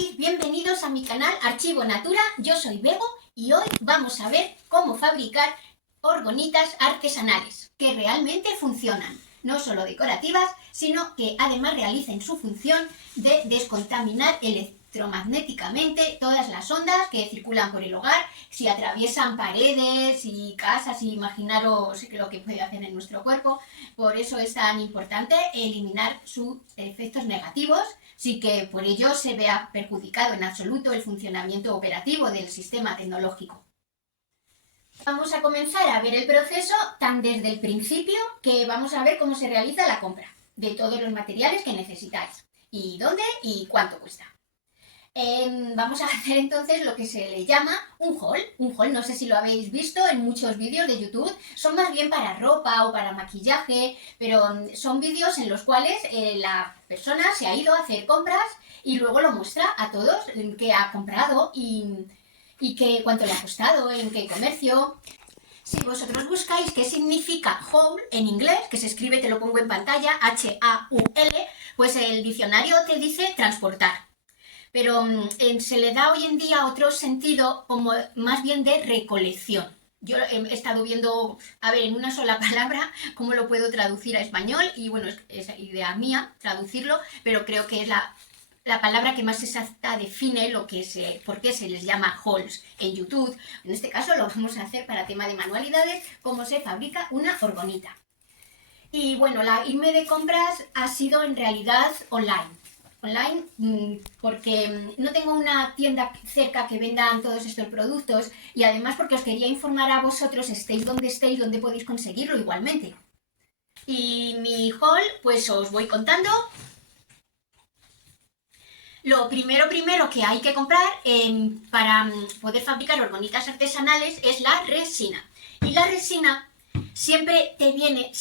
estáis? Bienvenidos a mi canal Archivo Natura, yo soy Bego y hoy vamos a ver cómo fabricar orgonitas artesanales que realmente funcionan, no solo decorativas, sino que además realicen su función de descontaminar electromagnéticamente todas las ondas que circulan por el hogar, si atraviesan paredes y casas, imaginaros lo que puede hacer en nuestro cuerpo. Por eso es tan importante eliminar sus efectos negativos, sin que por ello se vea perjudicado en absoluto el funcionamiento operativo del sistema tecnológico. Vamos a comenzar a ver el proceso tan desde el principio, que vamos a ver cómo se realiza la compra de todos los materiales que necesitáis y dónde y cuánto cuesta. Vamos a hacer entonces lo que se le llama un haul. Un haul, no sé si lo habéis visto en muchos vídeos de YouTube, son más bien para ropa o para maquillaje, pero son vídeos en los cuales la persona se ha ido a hacer compras y luego lo muestra a todos qué ha comprado y cuánto le ha costado, en qué comercio. Si vosotros buscáis qué significa haul en inglés, que se escribe, te lo pongo en pantalla, H-A-U-L, pues el diccionario te dice transportar. Pero se le da hoy en día otro sentido como más bien de recolección. Yo he estado viendo, a ver, en una sola palabra, cómo lo puedo traducir a español, y bueno, es idea mía traducirlo, pero creo que es la palabra que más exacta define por qué se les llama hauls en YouTube. En este caso lo vamos a hacer para tema de manualidades, cómo se fabrica una orgonita. Y bueno, irme de compras ha sido en realidad online, porque no tengo una tienda cerca que vendan todos estos productos, y además porque os quería informar a vosotros, estéis, donde podéis conseguirlo igualmente. Y mi haul, pues os voy contando. Lo primero que hay que comprar para poder fabricar orgonitas artesanales es la resina. Y la resina siempre te viene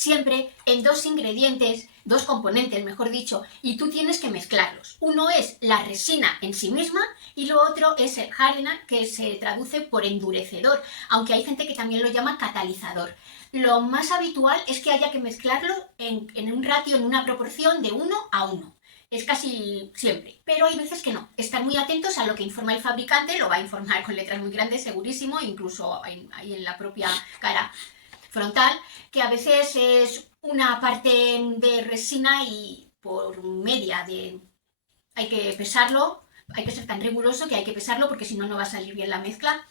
en dos ingredientes, dos componentes, mejor dicho, y tú tienes que mezclarlos. Uno es la resina en sí misma y lo otro es el hardener, que se traduce por endurecedor, aunque hay gente que también lo llama catalizador. Lo más habitual es que haya que mezclarlo en un ratio, en una proporción de 1:1. Es casi siempre, pero hay veces que no. Están muy atentos a lo que informa el fabricante, lo va a informar con letras muy grandes segurísimo, incluso ahí en la propia cara frontal, que a veces es una parte de resina y por media hay que pesarlo, hay que ser tan riguroso que hay que pesarlo porque si no, no va a salir bien la mezcla,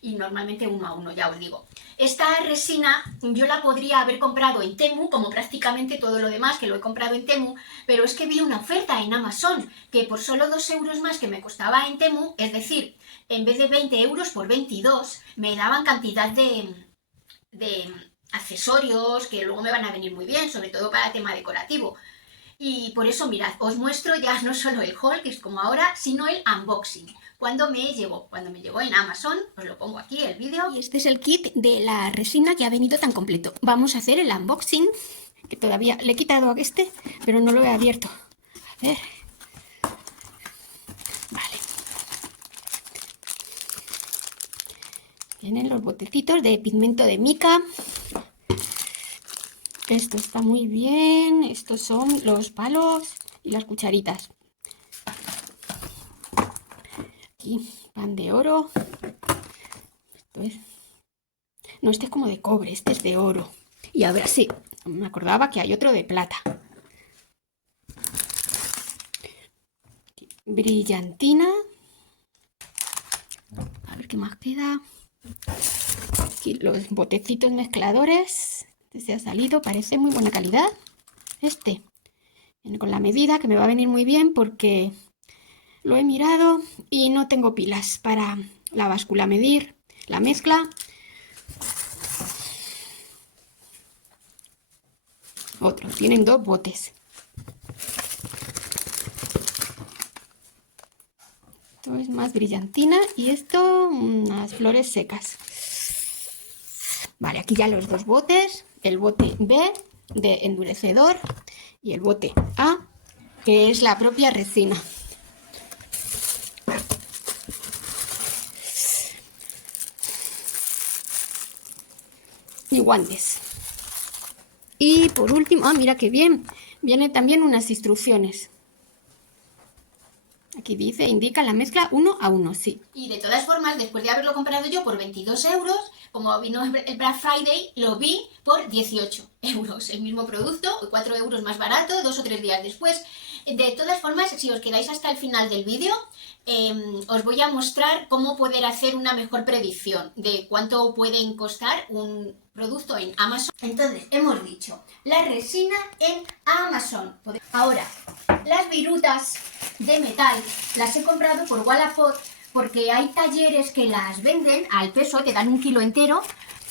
y normalmente 1:1, ya os digo. Esta resina yo la podría haber comprado en Temu, como prácticamente todo lo demás que lo he comprado en Temu, pero es que vi una oferta en Amazon que por solo 2 euros más que me costaba en Temu, es decir, en vez de 20 euros por 22, me daban cantidad de accesorios que luego me van a venir muy bien, sobre todo para tema decorativo. Y por eso, mirad, os muestro ya no solo el haul, que es como ahora, sino el unboxing. Cuando me llegó en Amazon, os lo pongo aquí el vídeo. Y este es el kit de la resina que ha venido tan completo. Vamos a hacer el unboxing, que todavía le he quitado a este, pero no lo he abierto. A ver. Vale. Vienen los botecitos de pigmento de mica. Esto está muy bien. Estos son los palos y las cucharitas. Aquí, pan de oro. Esto es... No, este es como de cobre, este es de oro. Y ahora sí, me acordaba que hay otro de plata. Aquí, brillantina. A ver qué más queda. Aquí los botecitos mezcladores. Este se ha salido, parece muy buena calidad. Este viene con la medida, que me va a venir muy bien porque lo he mirado y no tengo pilas para la báscula medir la mezcla. Otro, tienen 2 botes. Esto es más brillantina y esto unas flores secas. Vale, aquí ya los 2 botes, el bote B de endurecedor y el bote A, que es la propia resina. Y guantes. Y por último, mira qué bien, vienen también unas instrucciones. Aquí dice, indica la mezcla 1 a 1, sí. Y de todas formas, después de haberlo comprado yo por 22 euros, como vino el Black Friday, lo vi por 18 euros. El mismo producto, 4 euros más barato, 2 o 3 días después. De todas formas, si os quedáis hasta el final del vídeo, os voy a mostrar cómo poder hacer una mejor predicción de cuánto pueden costar un producto en Amazon. Entonces, hemos dicho, la resina en Amazon. Ahora, las virutas de metal las he comprado por Wallapop porque hay talleres que las venden al peso, te dan 1 kilo entero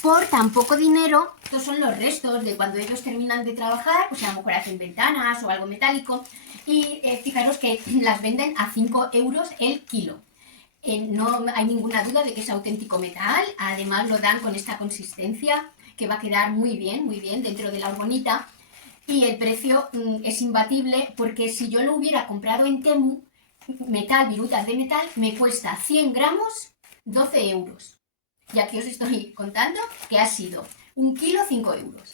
por tan poco dinero. Estos son los restos de cuando ellos terminan de trabajar, pues a lo mejor hacen ventanas o algo metálico, y fijaros que las venden a 5 euros el kilo. No hay ninguna duda de que es auténtico metal, además lo dan con esta consistencia que va a quedar muy bien dentro de la orgonita, y el precio es imbatible porque si yo lo hubiera comprado en Temu, metal, virutas de metal, me cuesta 100 gramos 12 euros. Y aquí os estoy contando que ha sido 1 kilo 5 euros.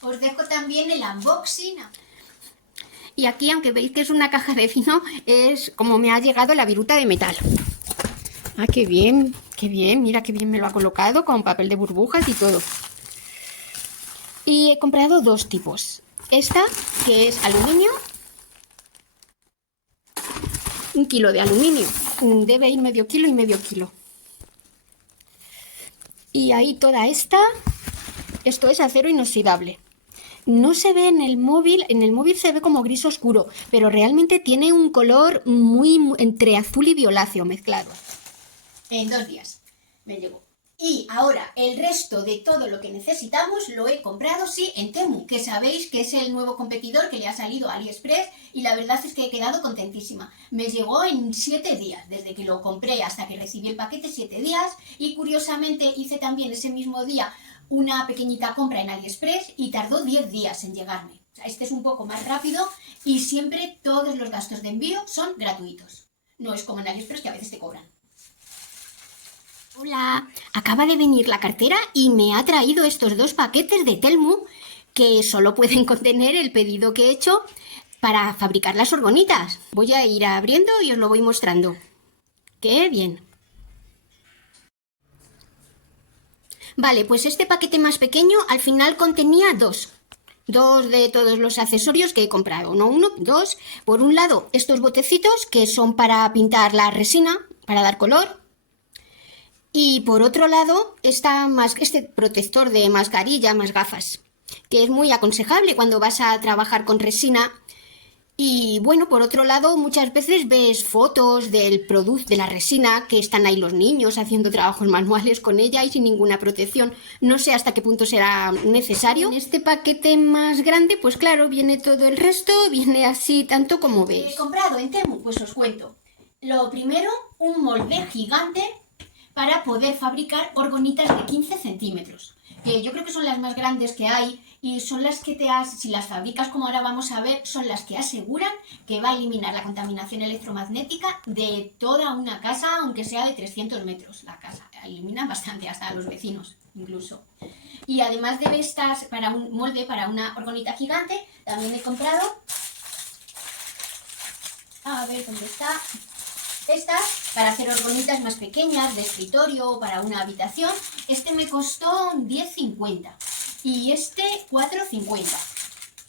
Os dejo también el unboxing. Y aquí, aunque veis que es una caja de vino, es como me ha llegado la viruta de metal. Ah, qué bien, mira qué bien me lo ha colocado con papel de burbujas y todo. Y he comprado 2 tipos. Esta, que es aluminio, 1 kilo de aluminio, debe ir medio kilo y medio kilo. Y ahí toda esta, esto es acero inoxidable. No se ve en el móvil se ve como gris oscuro, pero realmente tiene un color muy entre azul y violáceo mezclado. En 2 días me llegó. Y ahora el resto de todo lo que necesitamos lo he comprado, sí, en Temu, que sabéis que es el nuevo competidor que le ha salido a AliExpress, y la verdad es que he quedado contentísima. Me llegó en 7 días, desde que lo compré hasta que recibí el paquete, 7 días, y curiosamente hice también ese mismo día una pequeñita compra en AliExpress y tardó 10 días en llegarme. O sea, este es un poco más rápido y siempre todos los gastos de envío son gratuitos. No es como en AliExpress que a veces te cobran. Hola, acaba de venir la cartera y me ha traído estos 2 paquetes de Temu que solo pueden contener el pedido que he hecho para fabricar las orgonitas. Voy a ir abriendo y os lo voy mostrando. ¡Qué bien! Vale, pues este paquete más pequeño al final contenía 2 de todos los accesorios que he comprado. No 1, 2. Por un lado, estos botecitos que son para pintar la resina, para dar color. Y por otro lado, este protector de mascarilla más gafas, que es muy aconsejable cuando vas a trabajar con resina. Y bueno, por otro lado, muchas veces ves fotos del producto, de la resina, que están ahí los niños haciendo trabajos manuales con ella y sin ninguna protección. No sé hasta qué punto será necesario. En este paquete más grande, pues claro, viene todo el resto, viene así tanto como veis. He comprado en Temu, pues os cuento. Lo primero, un molde gigante para poder fabricar orgonitas de 15 centímetros, que yo creo que son las más grandes que hay y son las que si las fabricas como ahora vamos a ver, son las que aseguran que va a eliminar la contaminación electromagnética de toda una casa, aunque sea de 300 metros. La casa eliminan bastante, hasta a los vecinos incluso. Y además de estas, para un molde, para una orgonita gigante, también he comprado, a ver dónde está, estas para hacer orgonitas más pequeñas de escritorio o para una habitación. Este me costó 10,50 y este 4,50.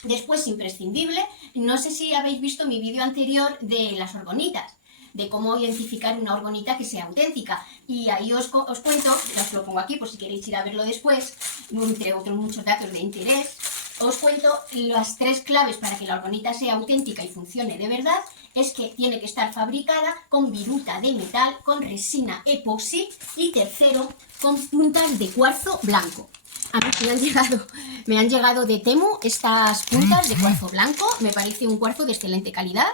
Después, imprescindible, no sé si habéis visto mi vídeo anterior de las orgonitas, de cómo identificar una orgonita que sea auténtica, y ahí os cuento, os lo pongo aquí por si queréis ir a verlo después, entre otros muchos datos de interés. Os cuento las 3 claves para que la orgonita sea auténtica y funcione de verdad. Es que tiene que estar fabricada con viruta de metal, con resina epoxi, y tercero, con puntas de cuarzo blanco. A mí me han llegado de Temu estas puntas de cuarzo blanco, me parece un cuarzo de excelente calidad.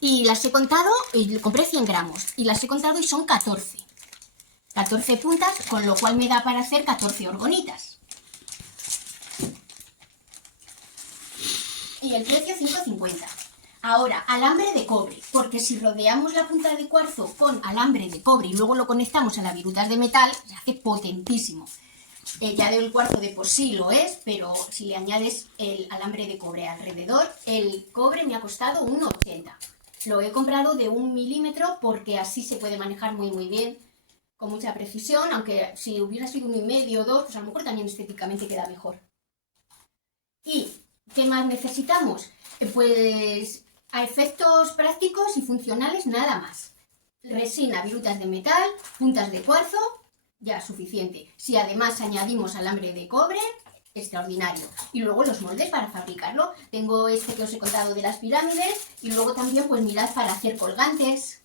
Y las he contado, y compré 100 gramos, y las he contado y son 14. 14 puntas, con lo cual me da para hacer 14 orgonitas. Y el precio 5,50. Ahora, alambre de cobre, porque si rodeamos la punta de cuarzo con alambre de cobre y luego lo conectamos a las virutas de metal, se hace potentísimo. Ya el cuarzo de por sí lo es, pero si le añades el alambre de cobre alrededor, el cobre me ha costado 1,80. Lo he comprado de 1 milímetro porque así se puede manejar muy bien, con mucha precisión, aunque si hubiera sido 1,5 o 2, pues a lo mejor también estéticamente queda mejor. ¿Y qué más necesitamos? Pues a efectos prácticos y funcionales nada más. Resina, virutas de metal, puntas de cuarzo, ya suficiente. Si además añadimos alambre de cobre, extraordinario. Y luego los moldes para fabricarlo. Tengo este que os he contado de las pirámides y luego también, pues mirad, para hacer colgantes.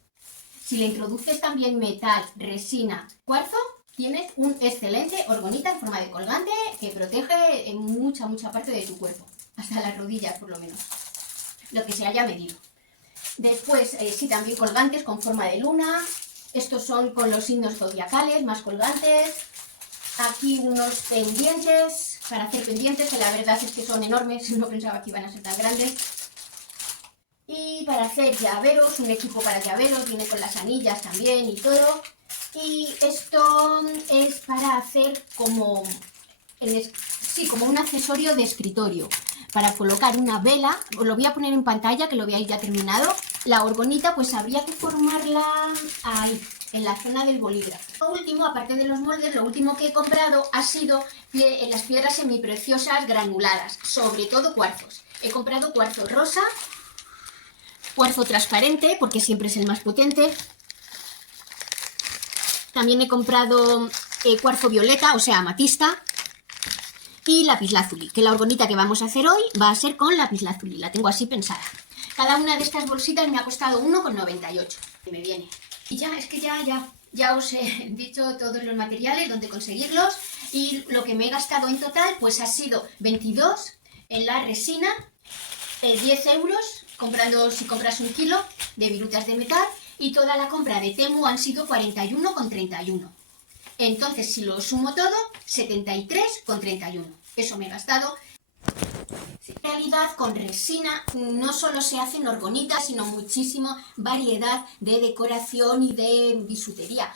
Si le introduces también metal, resina, cuarzo, tienes un excelente orgonita en forma de colgante que protege en mucha parte de tu cuerpo, hasta las rodillas por lo menos, lo que se haya medido. Después, sí, también colgantes con forma de luna. Estos son con los signos zodiacales, más colgantes. Aquí unos pendientes, para hacer pendientes, que la verdad es que son enormes, no pensaba que iban a ser tan grandes. Y para hacer llaveros, un equipo para llaveros, viene con las anillas también y todo. Y esto es para hacer como un accesorio de escritorio. Para colocar una vela, os lo voy a poner en pantalla, que lo veáis ya terminado. La orgonita, pues habría que formarla ahí, en la zona del bolígrafo. Lo último, aparte de los moldes, lo último que he comprado ha sido las piedras semipreciosas granuladas, sobre todo cuarzos. He comprado cuarzo rosa, cuarzo transparente, porque siempre es el más potente. También he comprado cuarzo violeta, o sea, amatista. Y lapislázuli, que la orgonita que vamos a hacer hoy va a ser con lapislázuli. La tengo así pensada. Cada una de estas bolsitas me ha costado 1,98. Me viene. Y ya, es que ya os he dicho todos los materiales, dónde conseguirlos. Y lo que me he gastado en total, pues ha sido 22 en la resina, 10 euros, si compras 1 kilo de virutas de metal. Y toda la compra de Temu han sido 41,31. Entonces, si lo sumo todo, 73,31. Eso me he gastado. En realidad, con resina no solo se hacen orgonitas, sino muchísima variedad de decoración y de bisutería.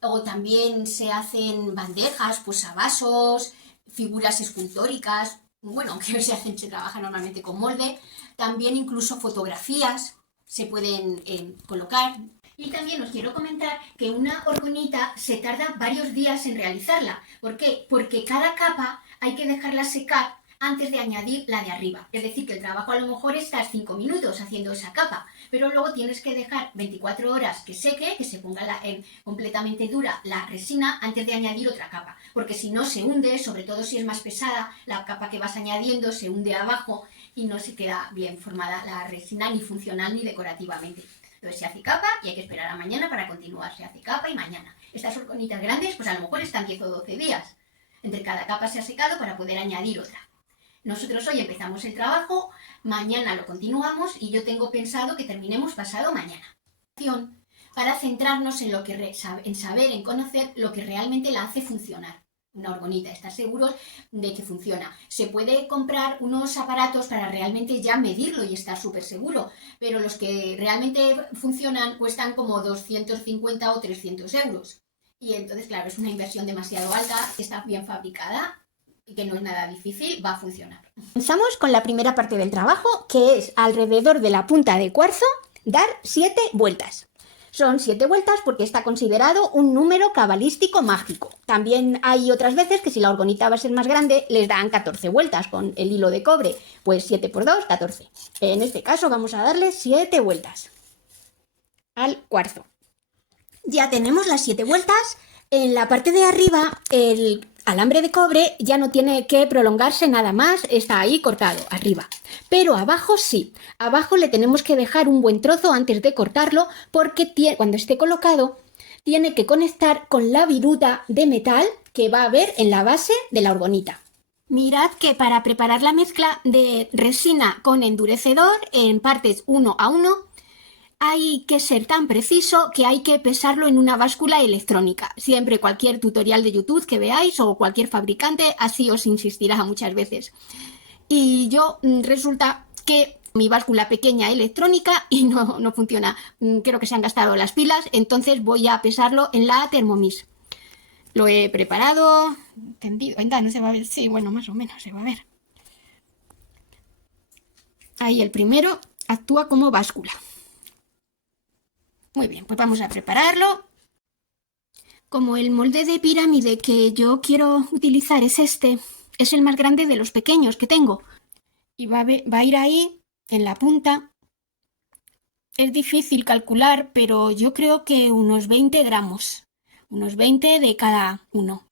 O también se hacen bandejas, pues a vasos, figuras escultóricas. Bueno, aunque se trabaja normalmente con molde. También incluso fotografías se pueden colocar. Y también os quiero comentar que una orgonita se tarda varios días en realizarla. ¿Por qué? Porque cada capa hay que dejarla secar antes de añadir la de arriba. Es decir, que el trabajo a lo mejor estás 5 minutos haciendo esa capa, pero luego tienes que dejar 24 horas que seque, que se ponga completamente dura la resina antes de añadir otra capa. Porque si no se hunde, sobre todo si es más pesada, la capa que vas añadiendo se hunde abajo y no se queda bien formada la resina, ni funcional ni decorativamente. Entonces se hace capa y hay que esperar a mañana para continuar. Se hace capa y mañana. Estas orgonitas grandes, pues a lo mejor están 10 o 12 días. Entre cada capa se ha secado para poder añadir otra. Nosotros hoy empezamos el trabajo, mañana lo continuamos y yo tengo pensado que terminemos pasado mañana. Para centrarnos en conocer lo que realmente la hace funcionar. Una orgonita, estar seguros de que funciona. Se puede comprar unos aparatos para realmente ya medirlo y estar súper seguro, pero los que realmente funcionan cuestan como 250 o 300 euros. Y entonces, claro, es una inversión demasiado alta, está bien fabricada y que no es nada difícil, va a funcionar. Comenzamos con la primera parte del trabajo, que es alrededor de la punta de cuarzo dar 7 vueltas. Son 7 vueltas porque está considerado un número cabalístico mágico. También hay otras veces que si la orgonita va a ser más grande, les dan 14 vueltas con el hilo de cobre. Pues 7 por 2, 14. En este caso vamos a darle 7 vueltas al cuarzo. Ya tenemos las 7 vueltas. En la parte de arriba, el alambre de cobre ya no tiene que prolongarse nada más, está ahí cortado, arriba. Pero abajo sí, abajo le tenemos que dejar un buen trozo antes de cortarlo porque cuando esté colocado tiene que conectar con la viruta de metal que va a haber en la base de la orgonita. Mirad que para preparar la mezcla de resina con endurecedor en partes 1 a 1, hay que ser tan preciso que hay que pesarlo en una báscula electrónica. Siempre cualquier tutorial de YouTube que veáis o cualquier fabricante así os insistirá muchas veces. Y yo resulta que mi báscula pequeña electrónica y no funciona. Creo que se han gastado las pilas, entonces voy a pesarlo en la Thermomix. Lo he preparado, tendido, no se va a ver, sí, bueno, más o menos se va a ver. Ahí el primero actúa como báscula. Muy bien, pues vamos a prepararlo. Como el molde de pirámide que yo quiero utilizar es este, es el más grande de los pequeños que tengo. Y va a ir ahí, en la punta. Es difícil calcular, pero yo creo que unos 20 gramos. Unos 20 de cada uno.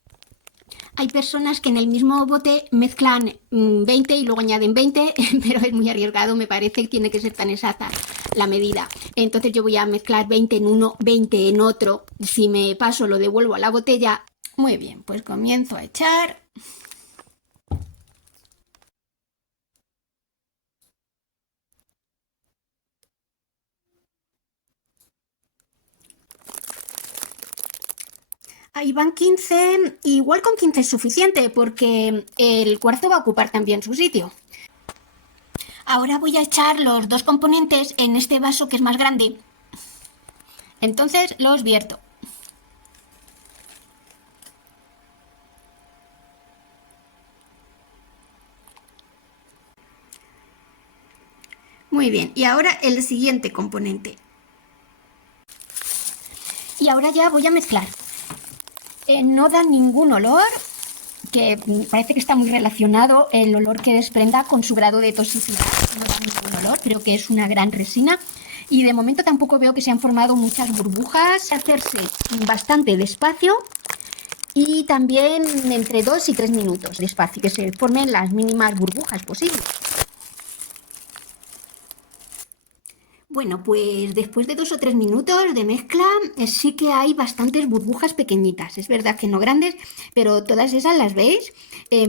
Hay personas que en el mismo bote mezclan 20 y luego añaden 20, pero es muy arriesgado, me parece que tiene que ser tan exacta la medida. Entonces yo voy a mezclar 20 en uno, 20 en otro. Si me paso lo devuelvo a la botella. Muy bien, pues comienzo a echar. Ahí van 15, igual con 15 es suficiente porque el cuarzo va a ocupar también su sitio. Ahora voy a echar los dos componentes en este vaso que es más grande. Entonces los vierto. Muy bien, y ahora el siguiente componente. Y ahora ya voy a mezclar. No da ningún olor, que parece que está muy relacionado el olor que desprenda con su grado de toxicidad. No da ningún olor, creo que es una gran resina. Y de momento tampoco veo que se han formado muchas burbujas. Hacerse bastante despacio y también entre 2 y 3 minutos despacio, que se formen las mínimas burbujas posibles. Bueno, pues después de 2 o 3 minutos de mezcla sí que hay bastantes burbujas pequeñitas. Es verdad que no grandes, pero todas esas, las veis,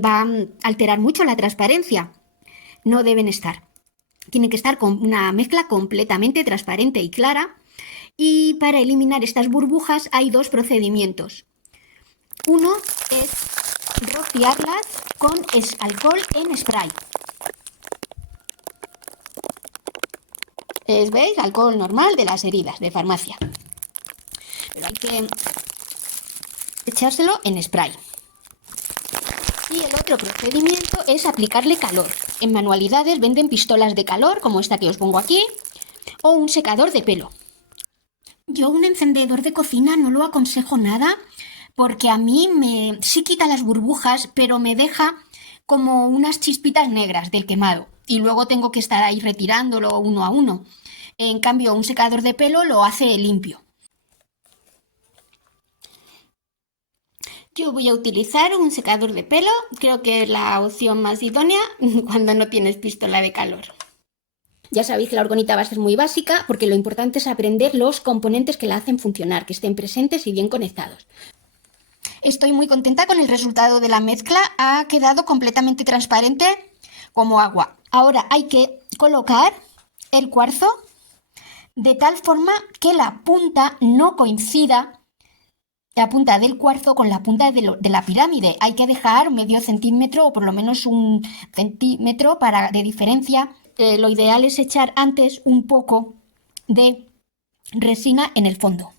van a alterar mucho la transparencia. No deben estar. Tiene que estar con una mezcla completamente transparente y clara. Y para eliminar estas burbujas hay dos procedimientos. Uno es rociarlas con alcohol en spray. ¿Veis? Alcohol normal de las heridas de farmacia. Pero hay que echárselo en spray. Y el otro procedimiento es aplicarle calor. En manualidades venden pistolas de calor, como esta que os pongo aquí, o un secador de pelo. Yo un encendedor de cocina no lo aconsejo nada, porque a mí sí quita las burbujas, pero me deja como unas chispitas negras del quemado. Y luego tengo que estar ahí retirándolo uno a uno. En cambio, un secador de pelo lo hace limpio. Yo voy a utilizar un secador de pelo, creo que es la opción más idónea cuando no tienes pistola de calor. Ya sabéis que la orgonita va a ser muy básica porque lo importante es aprender los componentes que la hacen funcionar, que estén presentes y bien conectados. Estoy muy contenta con el resultado de la mezcla, ha quedado completamente transparente como agua. Ahora hay que colocar el cuarzo de tal forma que la punta no coincida, la punta del cuarzo con la punta de la pirámide. Hay que dejar medio centímetro o por lo menos un centímetro de diferencia. Lo ideal es echar antes un poco de resina en el fondo.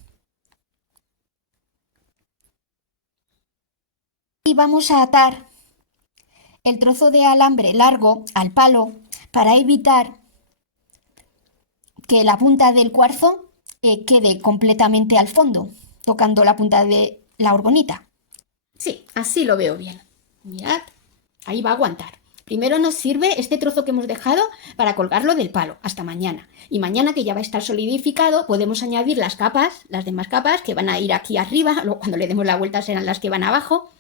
Y vamos a atar el trozo de alambre largo al palo para evitar que la punta del cuarzo quede completamente al fondo, tocando la punta de la orgonita. Sí, así lo veo bien. Mirad, ahí va a aguantar. Primero nos sirve este trozo que hemos dejado para colgarlo del palo hasta mañana. Y mañana, que ya va a estar solidificado, podemos añadir las capas, las demás capas que van a ir aquí arriba. Luego, cuando le demos la vuelta serán las que van abajo.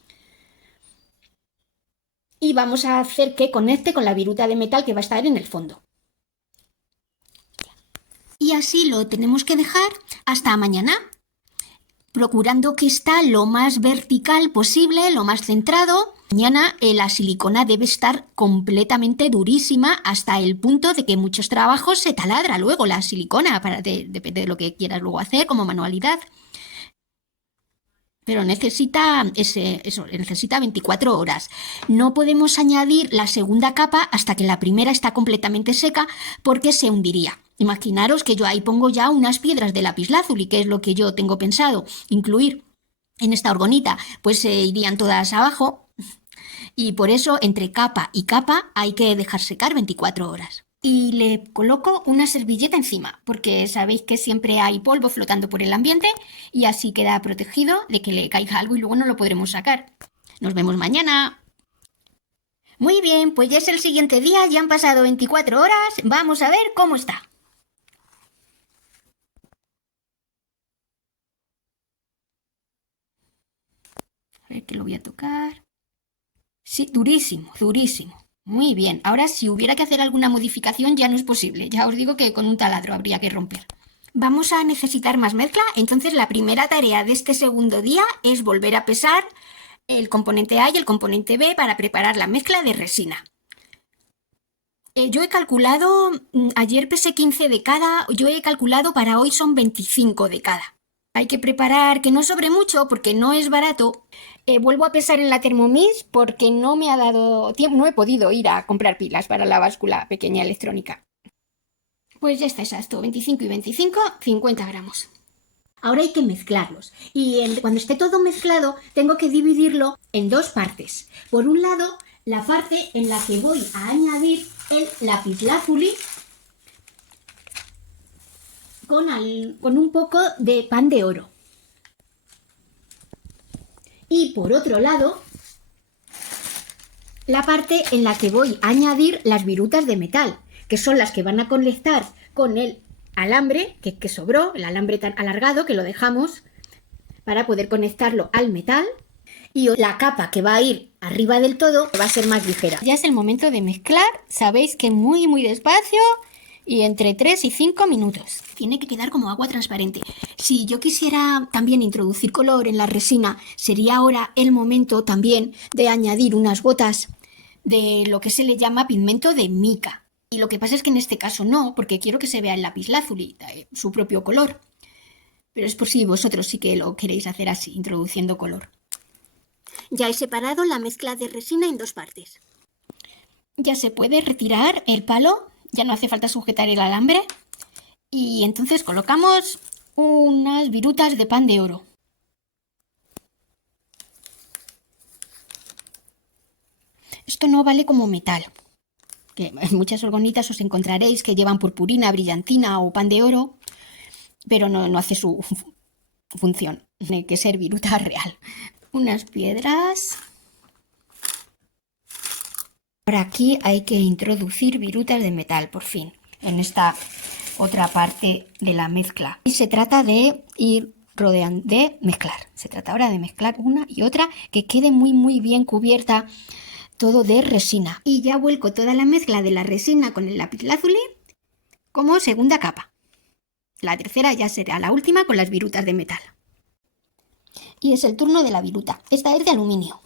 Y vamos a hacer que conecte con la viruta de metal que va a estar en el fondo. Y así lo tenemos que dejar hasta mañana, procurando que está lo más vertical posible, lo más centrado. Mañana la silicona debe estar completamente durísima hasta el punto de que en muchos trabajos se taladra luego la silicona, depende de lo que quieras luego hacer como manualidad. Pero necesita necesita 24 horas. No podemos añadir la segunda capa hasta que la primera está completamente seca porque se hundiría. Imaginaros que yo ahí pongo ya unas piedras de lapislázuli, que es lo que yo tengo pensado incluir en esta orgonita, pues se irían todas abajo y por eso entre capa y capa hay que dejar secar 24 horas. y le coloco una servilleta encima, porque sabéis que siempre hay polvo flotando por el ambiente y así queda protegido de que le caiga algo y luego no lo podremos sacar. Nos vemos mañana. Muy bien, pues ya es el siguiente día, ya han pasado 24 horas, vamos a ver cómo está. A ver que lo voy a tocar. Sí, durísimo, durísimo. Muy bien, ahora si hubiera que hacer alguna modificación ya no es posible, ya os digo que con un taladro habría que romper. Vamos a necesitar más mezcla, entonces la primera tarea de este segundo día es volver a pesar el componente A y el componente B para preparar la mezcla de resina. Yo he calculado, ayer pesé 15 de cada, yo he calculado para hoy son 25 de cada. Hay que preparar que no sobre mucho porque no es barato. Vuelvo a pesar en la Thermomix porque no me ha dado tiempo, no he podido ir a comprar pilas para la báscula pequeña electrónica. Pues ya está exacto, 25 y 25, 50 gramos. Ahora hay que mezclarlos y cuando esté todo mezclado tengo que dividirlo en dos partes. Por un lado, la parte en la que voy a añadir el lapislázuli con un poco de pan de oro. Y por otro lado, la parte en la que voy a añadir las virutas de metal, que son las que van a conectar con el alambre que sobró, el alambre tan alargado que lo dejamos para poder conectarlo al metal, y la capa que va a ir arriba del todo va a ser más ligera. Ya es el momento de mezclar, sabéis que muy despacio y entre 3 y 5 minutos. Tiene que quedar como agua transparente. Si yo quisiera también introducir color en la resina, sería ahora el momento también de añadir unas gotas de lo que se le llama pigmento de mica. Y lo que pasa es que en este caso no, porque quiero que se vea el lapislázuli, su propio color. Pero es por si vosotros sí que lo queréis hacer así, introduciendo color. Ya he separado la mezcla de resina en dos partes. Ya se puede retirar el palo, ya no hace falta sujetar el alambre. Y entonces colocamos unas virutas de pan de oro. Esto no vale como metal, que en muchas orgonitas os encontraréis que llevan purpurina, brillantina o pan de oro, pero no hace su función. Tiene que ser viruta real. Unas piedras. Por aquí hay que introducir virutas de metal, por fin, en esta otra parte de la mezcla. Y se trata de ir rodeando, de mezclar. Se trata ahora de mezclar una y otra, que quede muy bien cubierta todo de resina. Y ya vuelco toda la mezcla de la resina con el lapislázuli como segunda capa. La tercera ya será la última con las virutas de metal. Y es el turno de la viruta. Esta es de aluminio.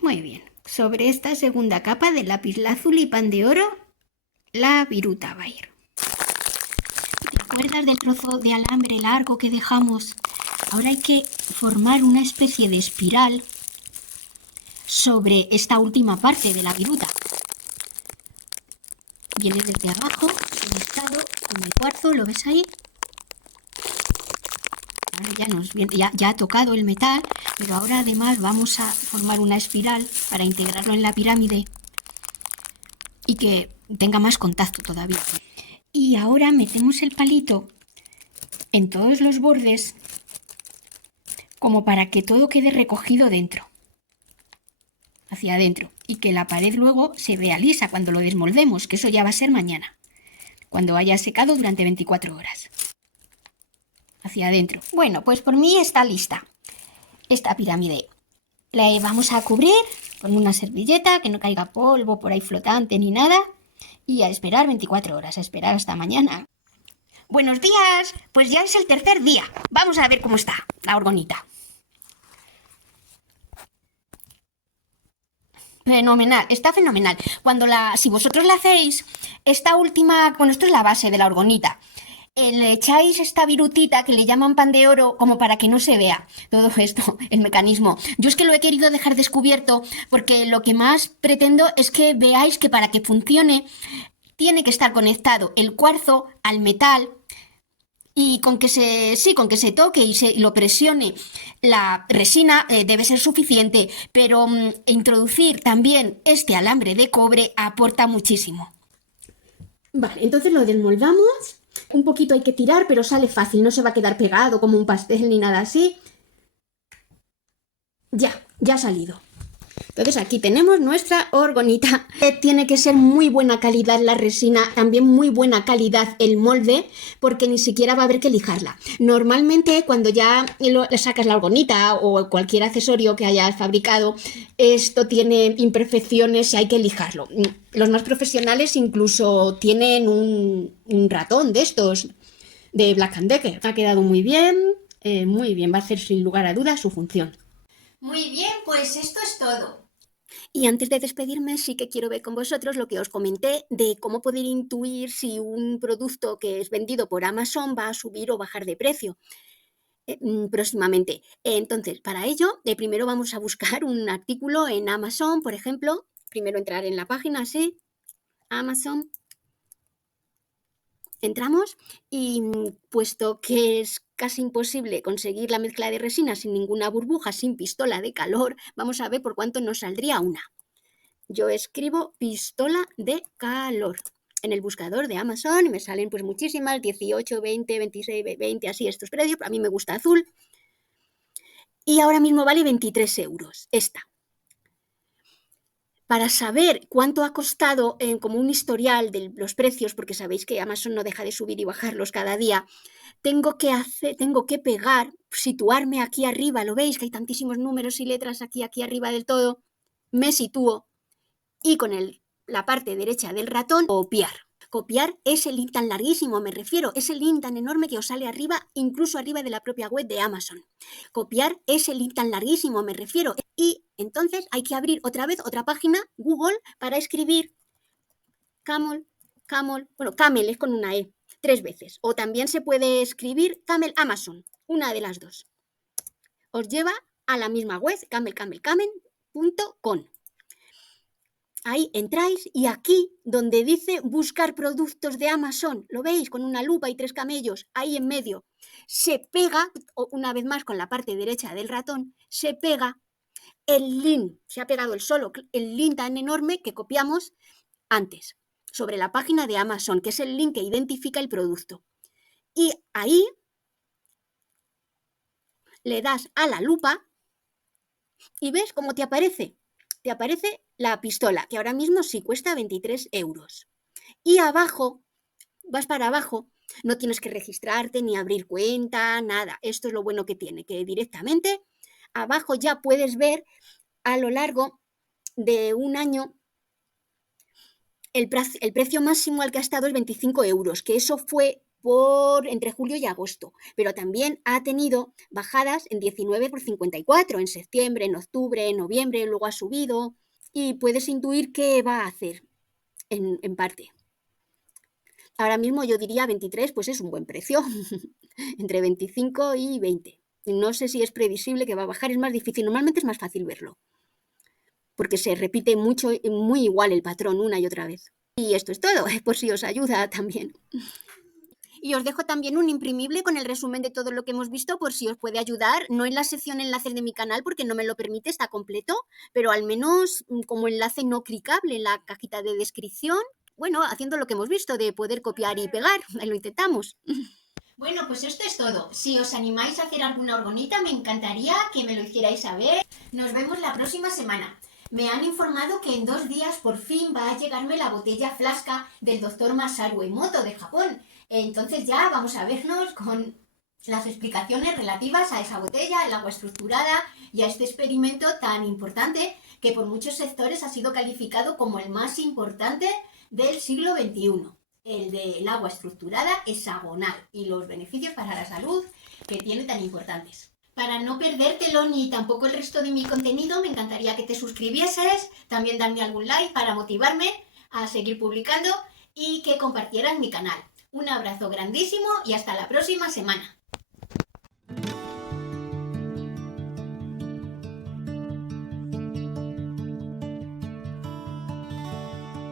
Muy bien. Sobre esta segunda capa de lapislázuli y pan de oro, la viruta va a ir. ¿Te acuerdas del trozo de alambre largo que dejamos? Ahora hay que formar una especie de espiral sobre esta última parte de la viruta. Viene desde abajo, conectado con el cuarzo, ¿lo ves ahí? Ahora ya ha tocado el metal, pero ahora además vamos a formar una espiral para integrarlo en la pirámide y que tenga más contacto todavía. Y ahora metemos el palito en todos los bordes como para que todo quede recogido dentro, hacia adentro, y que la pared luego se vea lisa cuando lo desmoldemos, que eso ya va a ser mañana, cuando haya secado durante 24 horas. Hacia adentro. Bueno, pues por mí está lista esta pirámide. La vamos a cubrir con una servilleta, que no caiga polvo por ahí flotante ni nada, y a esperar 24 horas, a esperar hasta mañana. Buenos días, pues ya es el tercer día. Vamos a ver cómo está la orgonita. Fenomenal, está fenomenal. Si vosotros la hacéis, esta última, bueno, esto es la base de la orgonita. Le echáis esta virutita que le llaman pan de oro como para que no se vea todo esto, el mecanismo. Yo es que lo he querido dejar descubierto porque lo que más pretendo es que veáis que para que funcione tiene que estar conectado el cuarzo al metal Y con que se toque y se lo presione la resina debe ser suficiente, pero introducir también este alambre de cobre aporta muchísimo. Vale, entonces lo desmoldamos. Un poquito hay que tirar, pero sale fácil, no se va a quedar pegado como un pastel ni nada así. Ya ha salido. Entonces aquí tenemos nuestra orgonita. Tiene que ser muy buena calidad la resina, también muy buena calidad el molde, porque ni siquiera va a haber que lijarla. Normalmente cuando ya le sacas la orgonita o cualquier accesorio que hayas fabricado, esto tiene imperfecciones y hay que lijarlo. Los más profesionales incluso tienen un ratón de estos, de Black & Decker. Ha quedado muy bien, va a hacer sin lugar a dudas su función. Muy bien, pues esto es todo. Y antes de despedirme, sí que quiero ver con vosotros lo que os comenté de cómo poder intuir si un producto que es vendido por Amazon va a subir o bajar de precio próximamente. Entonces, para ello, primero vamos a buscar un artículo en Amazon, por ejemplo. Primero entrar en la página, así, Amazon. Entramos y puesto que es casi imposible conseguir la mezcla de resina sin ninguna burbuja, sin pistola de calor, vamos a ver por cuánto nos saldría una. Yo escribo pistola de calor en el buscador de Amazon y me salen pues muchísimas, 18, 20, 26, 20, así estos precios. A mí me gusta azul. Y ahora mismo vale 23 euros esta. Para saber cuánto ha costado como un historial de los precios, porque sabéis que Amazon no deja de subir y bajarlos cada día, tengo que pegar, situarme aquí arriba, ¿lo veis? Que hay tantísimos números y letras aquí arriba del todo. Me sitúo y con la parte derecha del ratón, copiar. Copiar ese link tan larguísimo, me refiero, ese link tan enorme que os sale arriba, incluso arriba de la propia web de Amazon. Copiar ese link tan larguísimo, me refiero. Y entonces hay que abrir otra vez otra página, Google, para escribir Camel, es con una E, 3 veces. O también se puede escribir Camel Amazon, una de las dos. Os lleva a la misma web, camel.com. Ahí entráis y aquí donde dice buscar productos de Amazon, ¿lo veis? Con una lupa y 3 camellos, ahí en medio, se pega, una vez más con la parte derecha del ratón, se pega el link, se ha pegado el link tan enorme que copiamos antes, sobre la página de Amazon, que es el link que identifica el producto. Y ahí le das a la lupa y ves cómo te aparece. Te aparece la pistola, que ahora mismo sí cuesta 23 euros. Y abajo, vas para abajo, no tienes que registrarte ni abrir cuenta, nada. Esto es lo bueno que tiene, que directamente abajo ya puedes ver a lo largo de un año el precio máximo al que ha estado es 25 euros, que eso fue entre julio y agosto, pero también ha tenido bajadas en 19 por 54, en septiembre, en octubre, en noviembre, luego ha subido y puedes intuir qué va a hacer en parte. Ahora mismo yo diría 23, pues es un buen precio, entre 25 y 20. No sé si es previsible que va a bajar, es más difícil, normalmente es más fácil verlo, porque se repite mucho, muy igual el patrón una y otra vez. Y esto es todo, por si os ayuda también. Y os dejo también un imprimible con el resumen de todo lo que hemos visto por si os puede ayudar, no en la sección enlaces de mi canal porque no me lo permite, está completo, pero al menos como enlace no clicable en la cajita de descripción, bueno, haciendo lo que hemos visto de poder copiar y pegar, lo intentamos. Bueno, pues esto es todo. Si os animáis a hacer alguna orgonita, me encantaría que me lo hicierais saber. Nos vemos la próxima semana. Me han informado que en 2 días por fin va a llegarme la botella flasca del Dr. Masaru Emoto de Japón. Entonces ya vamos a vernos con las explicaciones relativas a esa botella, el agua estructurada y a este experimento tan importante que por muchos sectores ha sido calificado como el más importante del siglo XXI. El del agua estructurada hexagonal y los beneficios para la salud que tiene tan importantes. Para no perdértelo ni tampoco el resto de mi contenido, me encantaría que te suscribieses, también darme algún like para motivarme a seguir publicando y que compartieras mi canal. Un abrazo grandísimo y hasta la próxima semana.